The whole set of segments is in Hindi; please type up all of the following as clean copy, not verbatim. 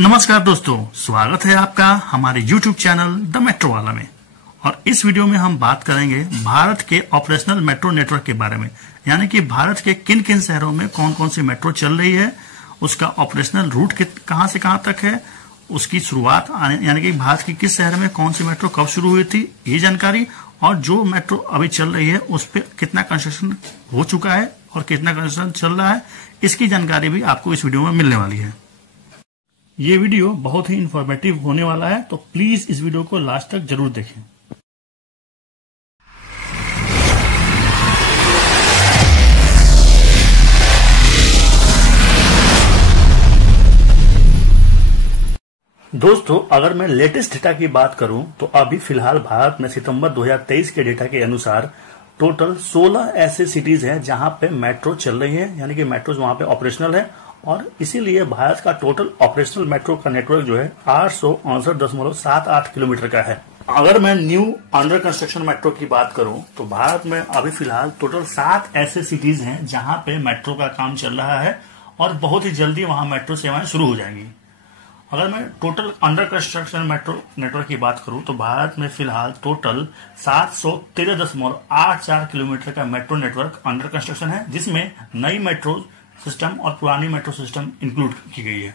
नमस्कार दोस्तों, स्वागत है आपका हमारे YouTube चैनल द मेट्रो वाला में। और इस वीडियो में हम बात करेंगे भारत के ऑपरेशनल मेट्रो नेटवर्क के बारे में, यानी कि भारत के किन किन शहरों में कौन कौन सी मेट्रो चल रही है, उसका ऑपरेशनल रूट कहां से कहां तक है, उसकी शुरुआत यानी कि भारत की किस शहर में कौन सी मेट्रो कब शुरू हुई थी, ये जानकारी, और जो मेट्रो अभी चल रही है उस पर कितना कंस्ट्रक्शन हो चुका है और कितना कंस्ट्रक्शन चल रहा है, इसकी जानकारी भी आपको इस वीडियो में मिलने वाली है। ये वीडियो बहुत ही इंफॉर्मेटिव होने वाला है, तो प्लीज इस वीडियो को लास्ट तक जरूर देखें। दोस्तों, अगर मैं लेटेस्ट डेटा की बात करूं तो अभी फिलहाल भारत में सितंबर 2023 के डेटा के अनुसार टोटल 16 ऐसे सिटीज हैं जहां पे मेट्रो चल रही है, यानी कि मेट्रो वहां पे ऑपरेशनल है। और इसीलिए भारत का टोटल ऑपरेशनल मेट्रो का नेटवर्क जो है 869.78 किलोमीटर का है। अगर मैं न्यू अंडर कंस्ट्रक्शन मेट्रो की बात करूं तो भारत में अभी फिलहाल टोटल 7 ऐसे सिटीज हैं जहां पे मेट्रो का काम चल रहा है और बहुत ही जल्दी वहां मेट्रो सेवाएं शुरू हो जाएंगी। अगर मैं total under construction metro network की बात करूं तो भारत में फिलहाल टोटल 713.84 किलोमीटर का मेट्रो नेटवर्क अंडर कंस्ट्रक्शन है, जिसमें नई मेट्रो सिस्टम और पुरानी मेट्रो सिस्टम इंक्लूड की गई है।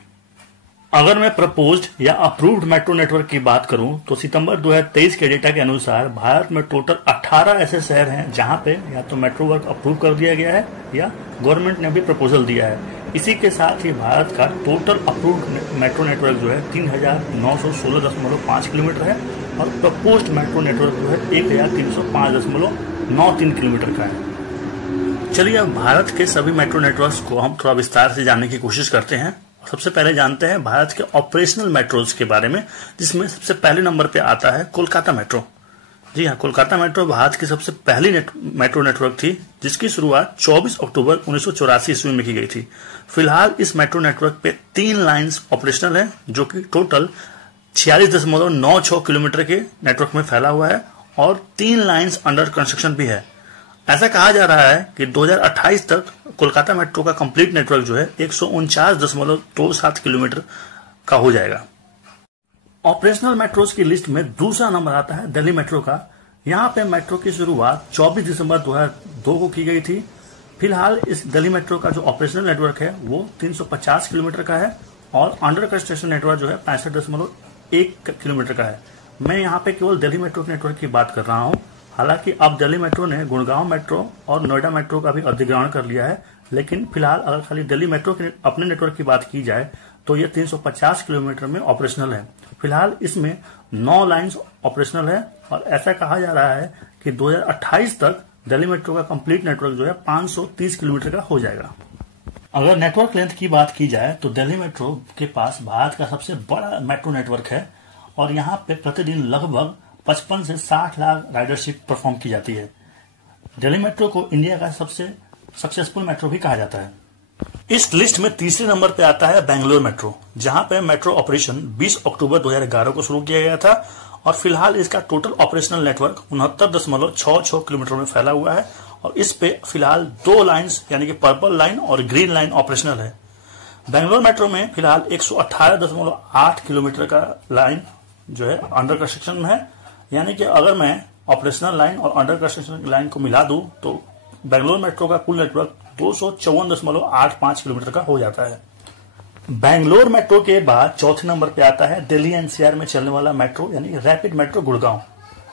अगर मैं प्रपोज्ड या अप्रूव्ड मेट्रो नेटवर्क की बात करूं तो सितंबर 2023 के डेटा के अनुसार भारत में टोटल 18 ऐसे शहर हैं जहां पे या तो मेट्रो वर्क अप्रूव कर दिया गया है या गवर्नमेंट ने भी प्रपोजल दिया है। इसी के साथ ही भारत का टोटल अप्रूव्ड मेट्रो नेटवर्क जो है 3916.5 किलोमीटर है और प्रपोज्ड मेट्रो नेटवर्क जो है 1305.93 किलोमीटर का है। चलिए अब भारत के सभी मेट्रो नेटवर्क्स को हम थोड़ा विस्तार से जानने की कोशिश करते हैं। सबसे पहले जानते हैं भारत के ऑपरेशनल मेट्रोज के बारे में, जिसमें सबसे पहले नंबर पे आता है कोलकाता मेट्रो। जी हाँ, कोलकाता मेट्रो भारत की सबसे पहली मेट्रो नेटवर्क थी, जिसकी शुरुआत 24 अक्टूबर 1984 ईस्वी में की गई थी। फिलहाल इस मेट्रो नेटवर्क पे 3 लाइन्स ऑपरेशनल है, जो कि टोटल 46.96 किलोमीटर के नेटवर्क में फैला हुआ है और 3 लाइन्स अंडर कंस्ट्रक्शन भी है। ऐसा कहा जा रहा है कि 2028 तक कोलकाता मेट्रो का कंप्लीट नेटवर्क जो है 149.27 किलोमीटर का हो जाएगा। ऑपरेशनल मेट्रोज की लिस्ट में दूसरा नंबर आता है दिल्ली मेट्रो का। यहाँ पे मेट्रो की शुरुआत 24 दिसंबर 2002 को की गई थी। फिलहाल इस दिल्ली मेट्रो का जो ऑपरेशनल नेटवर्क है वो 350 किलोमीटर का है और अंडर कंस्ट्रक्शन नेटवर्क जो है 65.1 किलोमीटर का है। मैं यहाँ पे केवल दिल्ली मेट्रो नेटवर्क की बात कर रहा हूँ। हालांकि अब दिल्ली मेट्रो ने गुड़गांव मेट्रो और नोएडा मेट्रो का भी अधिग्रहण कर लिया है, लेकिन फिलहाल अगर खाली दिल्ली मेट्रो के अपने नेटवर्क की बात की जाए तो ये 350 किलोमीटर में ऑपरेशनल है। फिलहाल इसमें 9 लाइन्स ऑपरेशनल है और ऐसा कहा जा रहा है कि 2028 तक दिल्ली मेट्रो का कंप्लीट नेटवर्क जो है 530 किलोमीटर का हो जाएगा। अगर नेटवर्क लेंथ की बात की जाए तो दिल्ली मेट्रो के पास भारत का सबसे बड़ा मेट्रो नेटवर्क है और यहाँ पे प्रतिदिन लगभग 55 से 60 लाख राइडरशिप परफॉर्म की जाती है। दिल्ली मेट्रो को इंडिया का सबसे सक्सेसफुल मेट्रो भी कहा जाता है। इस लिस्ट में तीसरे नंबर पे आता है बेंगलोर मेट्रो, जहां पे मेट्रो ऑपरेशन 20 अक्टूबर 2011 को शुरू किया गया था और फिलहाल इसका टोटल ऑपरेशनल नेटवर्क 69.66 किलोमीटर में फैला हुआ है और इस पे फिलहाल 2 लाइन्स यानी कि पर्पल लाइन और ग्रीन लाइन ऑपरेशनल है। बेंगलोर मेट्रो में फिलहाल 118.8 किलोमीटर का लाइन जो है अंडर कंस्ट्रक्शन में है, यानी कि अगर मैं ऑपरेशनल लाइन और अंडर कंस्ट्रक्शन लाइन को मिला दूं तो बेंगलोर मेट्रो का कुल नेटवर्क 254.85 किलोमीटर का हो जाता है। बेंगलोर मेट्रो के बाद चौथे नंबर पे आता है दिल्ली एनसीआर में चलने वाला मेट्रो यानी रैपिड मेट्रो गुड़गांव।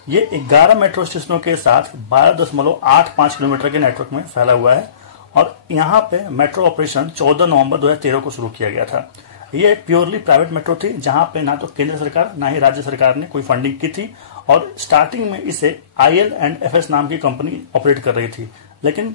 ये 11 मेट्रो स्टेशनों के साथ 12.85 किलोमीटर के नेटवर्क में फैला हुआ है और यहाँ पे मेट्रो ऑपरेशन 14 नवंबर 2013 को शुरू किया गया था। ये एक प्योरली प्राइवेट मेट्रो थी, जहां पे ना तो केंद्र सरकार ना ही राज्य सरकार ने कोई फंडिंग की थी और स्टार्टिंग में इसे IL&FS नाम की कंपनी ऑपरेट कर रही थी, लेकिन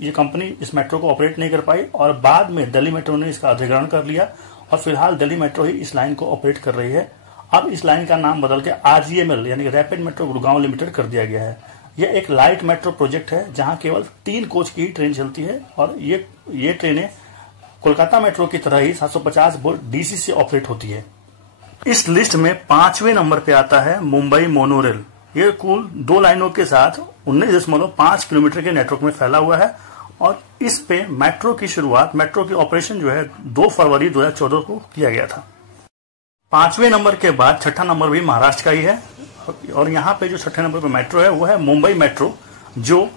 ये कंपनी इस मेट्रो को ऑपरेट नहीं कर पाई और बाद में दिल्ली मेट्रो ने इसका अधिग्रहण कर लिया और फिलहाल दिल्ली मेट्रो ही इस लाइन को ऑपरेट कर रही है। अब इस लाइन का नाम बदल के RGML यानी रैपिड मेट्रो गुड़गांव लिमिटेड कर दिया गया है। यह एक लाइट मेट्रो प्रोजेक्ट है जहां केवल 3 कोच की ही ट्रेन चलती है और ये ट्रेनें कोलकाता मेट्रो की तरह ही 750 वोल्ट DC से ऑपरेट होती है। इस लिस्ट में 5वें नंबर पे आता है मुंबई मोनोरेल। ये कुल 2 लाइनों के साथ 19.5 किलोमीटर के नेटवर्क में फैला हुआ है और इस पे मेट्रो की शुरुआत, मेट्रो की ऑपरेशन जो है 2 फरवरी 2014 को किया गया था। 5वें नंबर के बाद छठा नंबर भी महाराष्ट्र का ही है और यहाँ पे जो छठे नंबर पे मेट्रो है वो है मुंबई मेट्रो, जो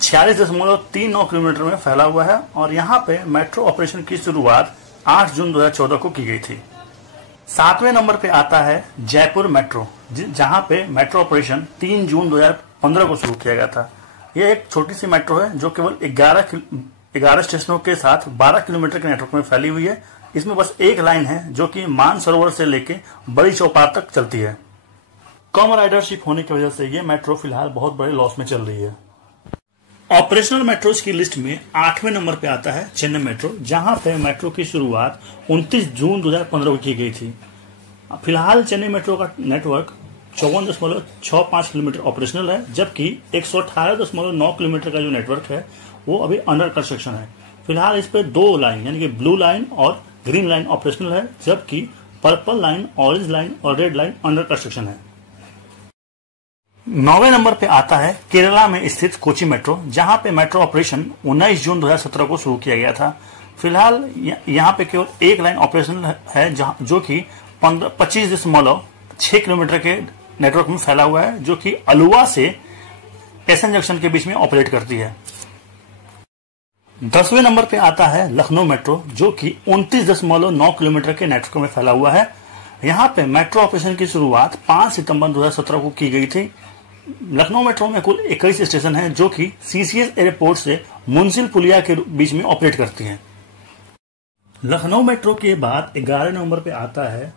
46.39 किलोमीटर में फैला हुआ है और यहाँ पे मेट्रो ऑपरेशन की शुरुआत 8 जून 2014 को की गई थी। 7वें नंबर पे आता है जयपुर मेट्रो, जहाँ पे मेट्रो ऑपरेशन 3 जून 2015 को शुरू किया गया था। यह एक छोटी सी मेट्रो है जो केवल 11 स्टेशनों के साथ 12 किलोमीटर के नेटवर्क में फैली हुई है। इसमें बस एक लाइन है जो कि मानसरोवर से लेके बड़ी चौपाल तक चलती है। कम राइडरशिप होने की वजह से ये मेट्रो फिलहाल बहुत बड़े लॉस में चल रही है। ऑपरेशनल मेट्रोज की लिस्ट में 8वें नंबर पे आता है चेन्नई मेट्रो, जहां पे मेट्रो की शुरुआत 29 जून 2015 को की गई थी। फिलहाल चेन्नई मेट्रो का नेटवर्क 54.65 किलोमीटर ऑपरेशनल है, जबकि 118.9 किलोमीटर का जो नेटवर्क है वो अभी अंडर कंस्ट्रक्शन है। फिलहाल इस पे 2 लाइन यानी कि ब्लू लाइन और ग्रीन लाइन ऑपरेशनल है, जबकि पर्पल लाइन, ऑरेंज लाइन और रेड लाइन अंडर कंस्ट्रक्शन है। 9वें नंबर पे आता है केरला में स्थित कोची मेट्रो, जहां पे मेट्रो ऑपरेशन 19 जून 2017 को शुरू किया गया था। फिलहाल यहां पे केवल एक लाइन ऑपरेशनल है जो कि 25.6 किलोमीटर के नेटवर्क में फैला हुआ है, जो कि अलुवा से एसन जंक्शन के बीच में ऑपरेट करती है। 10वें नंबर पे आता है लखनऊ मेट्रो, जो कि 29.9 किलोमीटर के नेटवर्क में फैला हुआ है। यहाँ पे मेट्रो ऑपरेशन की शुरुआत 5 सितंबर 2017 को की गई थी। लखनऊ मेट्रो में कुल 21 स्टेशन हैं, जो कि सीसीएस एयरपोर्ट से मुंसिल पुलिया के बीच में ऑपरेट करती हैं। लखनऊ मेट्रो के बाद 11 नंबर पे आता है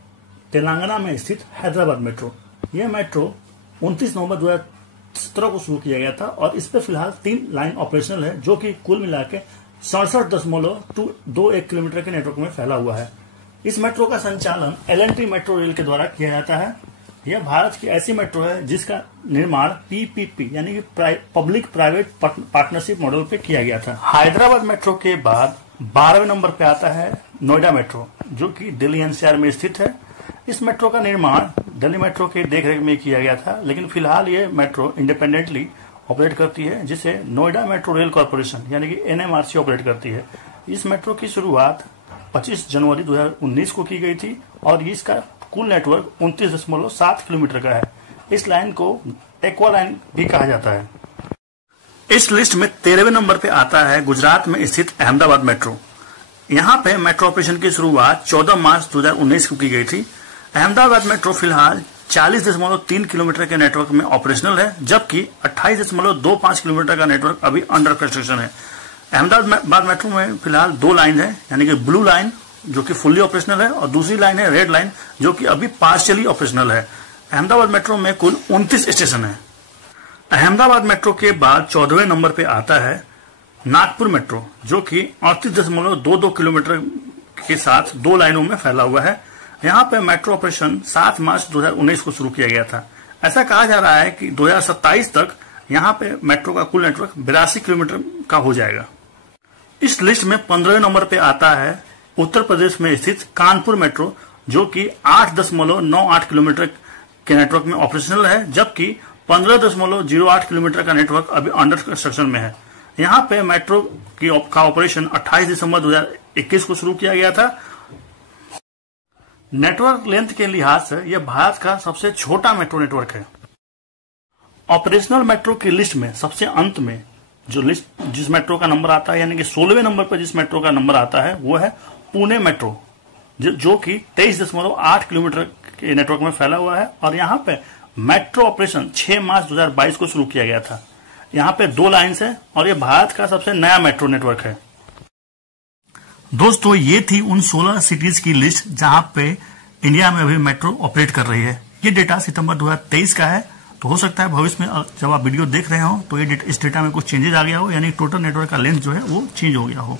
तेलंगाना में स्थित हैदराबाद मेट्रो। यह मेट्रो 29 नवंबर 2017 को शुरू किया गया था और इस पर फिलहाल 3 लाइन ऑपरेशनल है, जो कि कुल मिला के 67.21 किलोमीटर के नेटवर्क में फैला हुआ है। इस मेट्रो का संचालन एल&टी मेट्रो रेल के द्वारा किया जाता है। यह भारत की ऐसी मेट्रो है जिसका निर्माण पीपीपी यानी कि पब्लिक प्राइवेट पार्टनरशिप मॉडल पे किया गया था। हैदराबाद मेट्रो के बाद 12वें नंबर पे आता है नोएडा मेट्रो, जो कि दिल्ली एनसीआर में स्थित है। इस मेट्रो का निर्माण दिल्ली मेट्रो के देखरेख में किया गया था, लेकिन फिलहाल ये मेट्रो इंडिपेंडेंटली ऑपरेट करती है, जिसे नोएडा मेट्रो रेल कॉर्पोरेशन यानी कि एनएमआरसी ऑपरेट करती है। इस मेट्रो की शुरुआत 25 जनवरी 2019 को की गई थी और इसका कुल नेटवर्क 29.7 किलोमीटर का है। इस लाइन को एक्वा लाइन भी कहा जाता है। इस लिस्ट में 13वें नंबर पे आता है गुजरात में स्थित अहमदाबाद मेट्रो। यहाँ पे मेट्रो ऑपरेशन की शुरुआत 14 मार्च 2019 को की गई थी। अहमदाबाद मेट्रो फिलहाल 40.3 किलोमीटर के नेटवर्क में ऑपरेशनल है, जबकि 28.25 किलोमीटर का नेटवर्क अभी अंडर कंस्ट्रक्शन है। अहमदाबाद मेट्रो में फिलहाल 2 लाइन है, यानी कि ब्लू लाइन जो कि फुल्ली ऑपरेशनल है और दूसरी लाइन है रेड लाइन, जो कि अभी पार्शियली ऑपरेशनल है। अहमदाबाद मेट्रो में कुल 29 स्टेशन है। अहमदाबाद मेट्रो के बाद 14वें नंबर पे आता है नागपुर मेट्रो, जो कि 38.22 किलोमीटर के साथ 2 लाइनों में फैला हुआ है। यहाँ पे मेट्रो ऑपरेशन 7 मार्च 2019 को शुरू किया गया था। ऐसा कहा जा रहा है कि 2027 तक यहाँ पे मेट्रो का कुल नेटवर्क 82 किलोमीटर का हो जाएगा। इस लिस्ट में 15वें नंबर पे आता है उत्तर प्रदेश में स्थित कानपुर मेट्रो, जो कि 8.98 किलोमीटर के नेटवर्क में ऑपरेशनल है, जबकि 15.08 किलोमीटर का नेटवर्क अभी अंडर कंस्ट्रक्शन में है। यहाँ पे मेट्रो का ऑपरेशन 28 दिसंबर 2021 को शुरू किया गया था। नेटवर्क लेंथ के लिहाज से यह भारत का सबसे छोटा मेट्रो नेटवर्क है। ऑपरेशनल मेट्रो की लिस्ट में सबसे अंत में जिस मेट्रो का नंबर आता है, यानी कि 16वें नंबर पर जिस मेट्रो का नंबर आता है वो है पुणे मेट्रो, जो कि 23.8 किलोमीटर के नेटवर्क में फैला हुआ है और यहाँ पे मेट्रो ऑपरेशन 6 मार्च 2022 को शुरू किया गया था। यहाँ पे 2 लाइन्स है और ये भारत का सबसे नया मेट्रो नेटवर्क है। दोस्तों, ये थी उन 16 सिटीज की लिस्ट जहां पे इंडिया में अभी मेट्रो ऑपरेट कर रही है। ये डेटा सितंबर 2023 का है, तो हो सकता है भविष्य में जब आप वीडियो देख रहे हो तो इस डेटा में कुछ चेंजेस आ गया हो, यानी टोटल नेटवर्क का लेंथ जो है वो चेंज हो गया हो।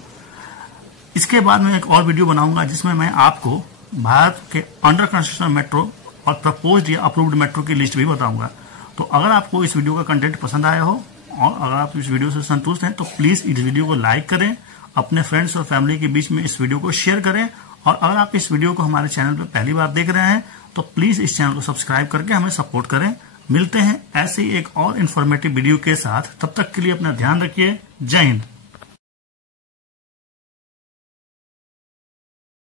इसके बाद मैं एक और वीडियो बनाऊंगा जिसमें मैं आपको भारत के अंडर कंस्ट्रक्शन मेट्रो और प्रपोज्ड या अप्रूव्ड मेट्रो की लिस्ट भी बताऊंगा। तो अगर आपको इस वीडियो का कंटेंट पसंद आया हो और अगर आप इस वीडियो से संतुष्ट हैं तो प्लीज इस वीडियो को लाइक करें, अपने फ्रेंड्स और फैमिली के बीच में इस वीडियो को शेयर करें और अगर आप इस वीडियो को हमारे चैनल पर पहली बार देख रहे हैं तो प्लीज इस चैनल को सब्सक्राइब करके हमें सपोर्ट करें। मिलते हैं ऐसे ही एक और इन्फॉर्मेटिव वीडियो के साथ, तब तक के लिए अपना ध्यान रखिए। जय हिंद।